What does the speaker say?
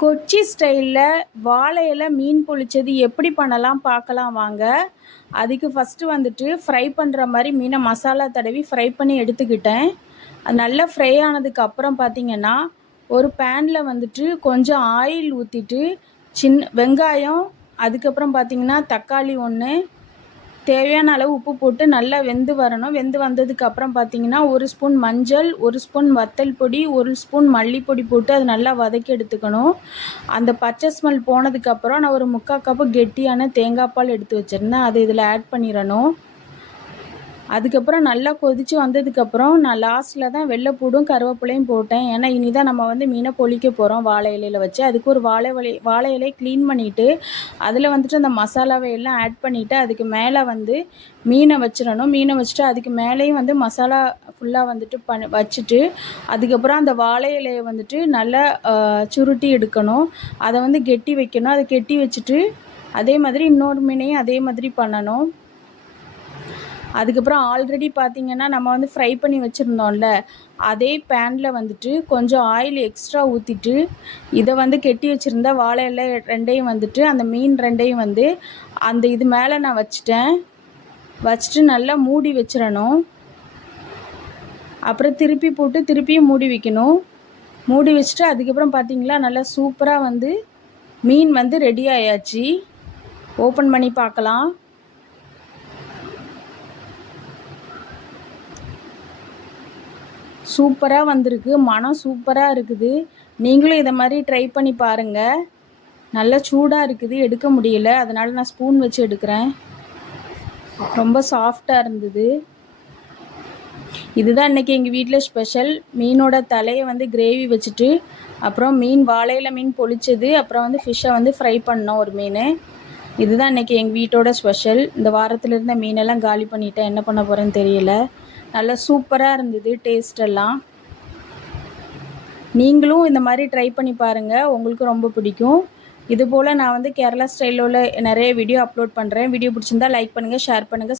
கொச்சி ஸ்டைலில் வாழையில் மீன் பொழிச்சது எப்படி பண்ணலாம் பார்க்கலாம் வாங்க. அதுக்கு ஃபஸ்ட்டு வந்துட்டு ஃப்ரை பண்ணுற மாதிரி மீனை மசாலா தடவி ஃப்ரை பண்ணி எடுத்துக்கிட்டேன். அது நல்லா ஃப்ரை ஆனதுக்கு அப்புறம் பார்த்தீங்கன்னா ஒரு பேனில் வந்துட்டு கொஞ்சம் ஆயில் ஊற்றிட்டு சின்ன வெங்காயம் அதுக்கப்புறம் பார்த்தீங்கன்னா தக்காளி ஒன்று தேவையான அளவு உப்பு போட்டு நல்லா வெந்து வரணும். வெந்து வந்ததுக்கு அப்புறம் பார்த்தீங்கன்னா ஒரு ஸ்பூன் மஞ்சள் ஒரு ஸ்பூன் வத்தல் பொடி ஒரு ஸ்பூன் மல்லிப்பொடி போட்டு அது நல்லா வதக்கி எடுத்துக்கணும். அந்த பச்சை ஸ்மெல் போனதுக்கப்புறம் நான் ஒரு முக்கால் கப்பு கெட்டியான தேங்காய் பால் எடுத்து வச்சுருந்தேன். அதை இதில் ஆட் பண்ணிடணும். அதுக்கப்புறம் நல்லா கொதித்து வந்ததுக்கப்புறம் நான் லாஸ்ட்டில் தான் வெள்ளைப்பூடும் கருவேப்பிலையும் போட்டேன். ஏன்னா இனி தான் நம்ம வந்து மீனை பொழிக்க போகிறோம் வாழை இலையில் வச்சு. அதுக்கு ஒரு வாழை வலை வாழை இலையை க்ளீன் பண்ணிவிட்டு அதில் வந்துட்டு அந்த மசாலாவை எல்லாம் ஆட் பண்ணிவிட்டு அதுக்கு மேலே வந்து மீனை வச்சிடணும். மீனை வச்சுட்டு அதுக்கு மேலேயும் வந்து மசாலா ஃபுல்லாக வந்துட்டு பண்ணி வச்சுட்டு அதுக்கப்புறம் அந்த வாழை இலையை வந்துட்டு நல்லா சுருட்டி எடுக்கணும். அதை வந்து கெட்டி வைக்கணும். அதை கெட்டி வச்சுட்டு அதே மாதிரி இன்னொரு மீனையும் அதே மாதிரி பண்ணணும். அதுக்கப்புறம் ஆல்ரெடி பார்த்திங்கன்னா நம்ம வந்து ஃப்ரை பண்ணி வச்சுருந்தோம்ல அதே பேனில் வந்துட்டு கொஞ்சம் ஆயில் எக்ஸ்ட்ரா ஊற்றிட்டு இதை வந்து கெட்டி வச்சுருந்த வாழை இலை ரெண்டையும் வந்துட்டு அந்த மீன் ரெண்டையும் வந்து அந்த இது மேலே நான் வச்சுட்டேன். வச்சுட்டு நல்லா மூடி வச்சிடணும். அப்புறம் திருப்பி போட்டு திருப்பியும் மூடி வைக்கணும். மூடி வச்சுட்டு அதுக்கப்புறம் பார்த்திங்களா நல்லா சூப்பராக வந்து மீன் வந்து ரெடி ஆயாச்சு. ஓப்பன் பண்ணி பார்க்கலாம். சூப்பராக வந்திருக்கு. மனம் சூப்பராக இருக்குது. நீங்களும் இதை மாதிரி ட்ரை பண்ணி பாருங்கள் நல்லா சூடாக இருக்குது. எடுக்க முடியல. அதனால் நான் ஸ்பூன் வச்சு எடுக்கிறேன். ரொம்ப சாஃப்டாக இருந்தது. இதுதான் இன்றைக்கி எங்கள் வீட்டில் ஸ்பெஷல் மீனோட தலையை வந்து கிரேவி வச்சுட்டு அப்புறம் மீன் வாழையில் மீன் பொழிச்சது அப்புறம் வந்து ஃபிஷ்ஷை வந்து ஃப்ரை பண்ணோம் ஒரு மீன். இதுதான் இன்றைக்கி எங்கள் வீட்டோட ஸ்பெஷல் இந்த வாரத்தில் இருந்த மீனெல்லாம் காலி பண்ணிட்டேன். என்ன பண்ண போகிறேன்னு தெரியல. நல்லா சூப்பராக இருந்தது டேஸ்டெல்லாம் நீங்களும் இந்த மாதிரி ட்ரை பண்ணி பாருங்கள் உங்களுக்கு ரொம்ப பிடிக்கும். இதுபோல் நான் வந்து கேரளா ஸ்டைலில் உள்ள நிறைய வீடியோ அப்லோட் பண்ணுறேன் வீடியோ பிடிச்சிருந்தா லைக் பண்ணுங்கள் ஷேர் பண்ணுங்கள்